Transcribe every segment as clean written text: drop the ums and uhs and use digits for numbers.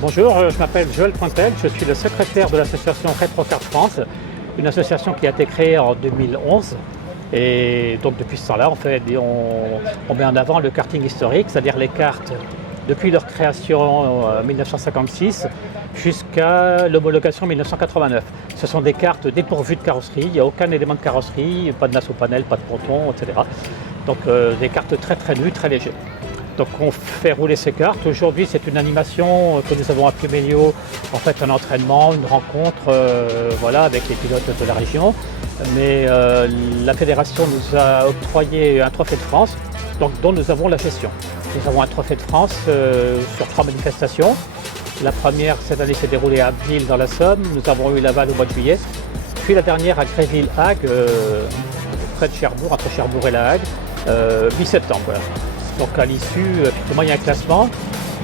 Bonjour, je m'appelle Joël Pointel, je suis le secrétaire de l'association Rétrokart France, une association qui a été créée en 2011. Et donc depuis ce temps-là, on met en avant le karting historique, c'est-à-dire les karts depuis leur création en 1956 jusqu'à l'homologation 1989. Ce sont des cartes dépourvues de carrosserie, il n'y a aucun élément de carrosserie, pas de nasse au panel, pas de ponton, etc. Donc des cartes très très nues, très légères. Donc on fait rouler ces cartes. Aujourd'hui c'est une animation que nous avons appelée Mélio, en fait un entraînement, une rencontre avec les pilotes de la région. Mais la fédération nous a octroyé un trophée de France dont nous avons la gestion. Nous avons un trophée de France sur 3 manifestations. La première cette année s'est déroulée à Abbeville dans la Somme, nous avons eu Laval au mois de juillet. Puis la dernière à Gréville-Hague, près de Cherbourg, entre Cherbourg et La Hague, mi-septembre. Voilà. Donc à l'issue, effectivement, il y a un classement.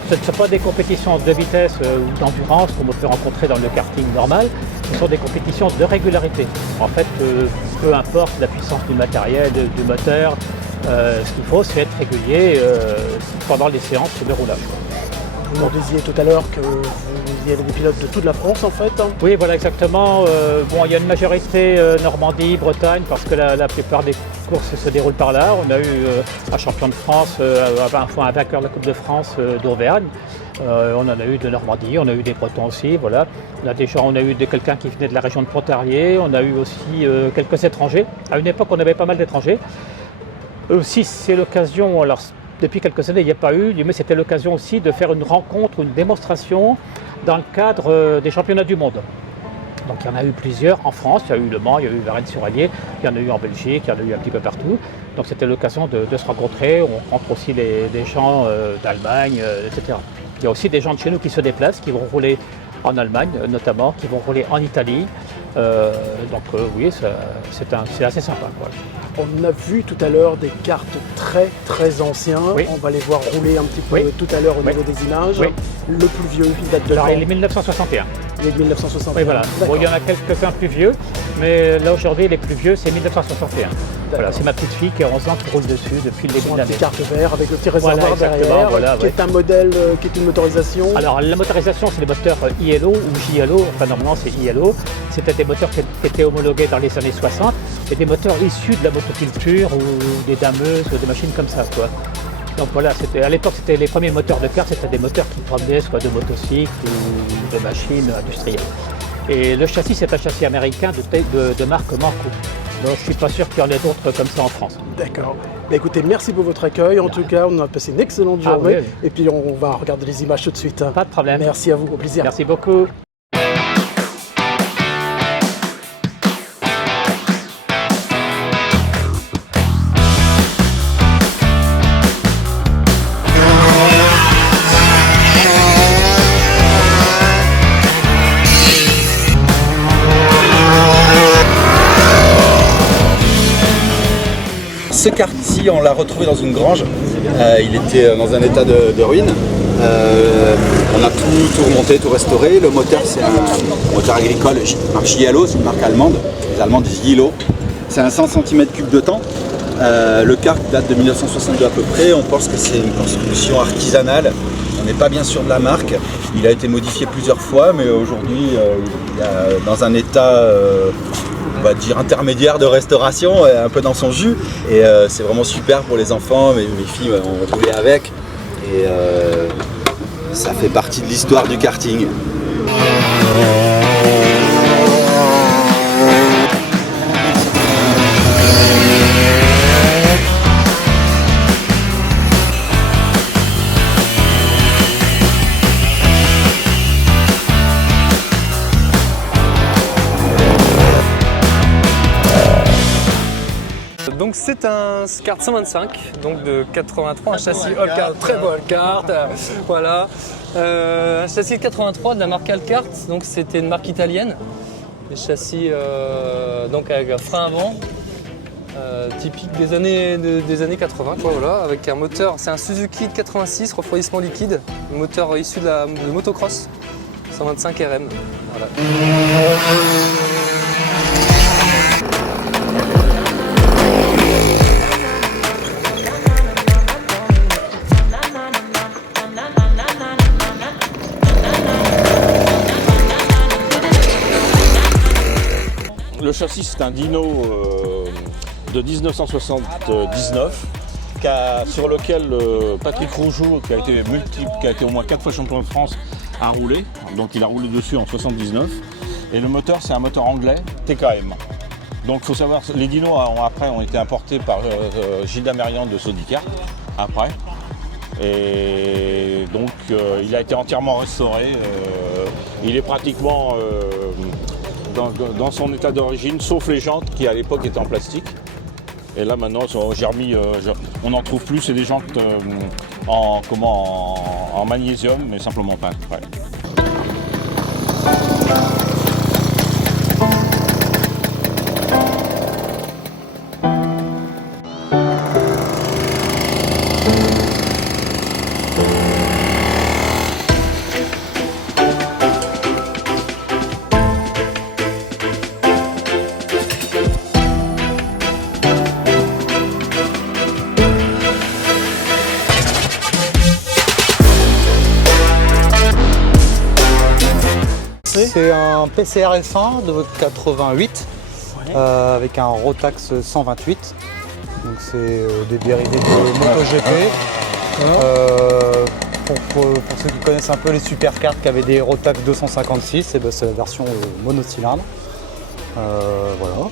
Ce ne sont pas des compétitions de vitesse ou d'endurance comme on peut rencontrer dans le karting normal, ce sont des compétitions de régularité. En fait, peu importe la puissance du matériel, du moteur, ce qu'il faut c'est être régulier pendant les séances de roulage. Vous nous disiez tout à l'heure que vous y avez des pilotes de toute la France en fait. Oui, voilà exactement. Il y a une majorité Normandie, Bretagne, parce que la plupart des courses se déroulent par là. On a eu un champion de France, un vainqueur de la Coupe de France d'Auvergne. On en a eu de Normandie, on a eu des Bretons aussi. Voilà. On a eu quelqu'un qui venait de la région de Pontarlier, on a eu aussi quelques étrangers. À une époque, on avait pas mal d'étrangers. Aussi, c'est l'occasion, alors depuis quelques années, il n'y a pas eu, mais c'était l'occasion aussi de faire une rencontre, une démonstration dans le cadre des championnats du monde. Donc il y en a eu plusieurs en France, il y a eu Le Mans, il y a eu Varennes-sur-Allier, il y en a eu en Belgique, il y en a eu un petit peu partout. Donc c'était l'occasion de se rencontrer, on rencontre aussi des gens d'Allemagne, etc. Il y a aussi des gens de chez nous qui se déplacent, qui vont rouler en Allemagne notamment, qui vont rouler en Italie. Oui, c'est assez sympa, quoi. On a vu tout à l'heure des karts très anciens. Oui. On va les voir rouler un petit peu tout à l'heure au niveau des images. Oui. Le plus vieux, il date de quand ? Il est 1961. Il est de 1961. Oui, voilà. Bon, il y en a quelques-uns plus vieux, mais là aujourd'hui les plus vieux c'est 1961. Voilà, c'est ma petite fille qui a 11 ans qui roule dessus depuis le début de l'année. Une petite carte vert avec le petit réservoir derrière, qui est un modèle, qui est une motorisation. Alors la motorisation c'est les moteurs ILO ou JLO, enfin normalement c'est ILO. C'était des moteurs qui étaient homologués dans les années 60 et des moteurs issus de la motoculture ou des dameuses ou des machines comme ça, quoi. Donc voilà, à l'époque c'était les premiers moteurs de kart, c'était des moteurs qui provenaient soit de motocycles ou de machines industrielles. Et le châssis c'est un châssis américain de marque Manco. Donc je ne suis pas sûr qu'il y en ait d'autres comme ça en France. D'accord. Bah, écoutez, merci pour votre accueil. En tout cas, on a passé une excellente journée. Oui. Et puis on va regarder les images tout de suite. Pas de problème. Merci à vous, au plaisir. Merci beaucoup. Ce kart-ci, on l'a retrouvé dans une grange. Il était dans un état de ruine. On a tout remonté, tout restauré. Le moteur, c'est un moteur agricole, marque JLO, c'est une marque allemande. Les Allemands disent JLO. C'est un 100 cm3 de temps. Le kart date de 1962 à peu près. On pense que c'est une construction artisanale. On n'est pas bien sûr de la marque. Il a été modifié plusieurs fois, mais aujourd'hui, il est dans un état on va dire intermédiaire de restauration, un peu dans son jus, et c'est vraiment super pour les enfants. Mes filles ont roulé avec, et ça fait partie de l'histoire du karting. Donc c'est un kart 125, donc de 83, un châssis All-Kart, très beau All-Kart, voilà. Un châssis de 83 de la marque All-Kart, donc c'était une marque italienne. Des châssis donc avec un frein avant, typique des années 80, quoi, voilà, avec un moteur, c'est un Suzuki de 86, refroidissement liquide, moteur issu de motocross, 125 RM. Voilà. châssis, c'est un dyno de 1979 sur lequel Patrick Rougeau, qui a été au moins 4 fois champion de France, a roulé. Donc il a roulé dessus en 79. Et le moteur, c'est un moteur anglais TKM. Donc il faut savoir, les dinos après ont été importés par Gilda Merian de Sodicar, après. Et donc il a été entièrement restauré. Il est pratiquement dans son état d'origine, sauf les jantes qui à l'époque étaient en plastique. Et là maintenant, on n'en trouve plus, c'est des jantes en magnésium, mais simplement peintes. Ouais. C'est un PCR F1 de 88 avec un Rotax 128. Donc c'est des dérivés de MotoGP. Pour ceux qui connaissent un peu les supercars qui avaient des Rotax 256, et ben c'est la version monocylindre. Voilà.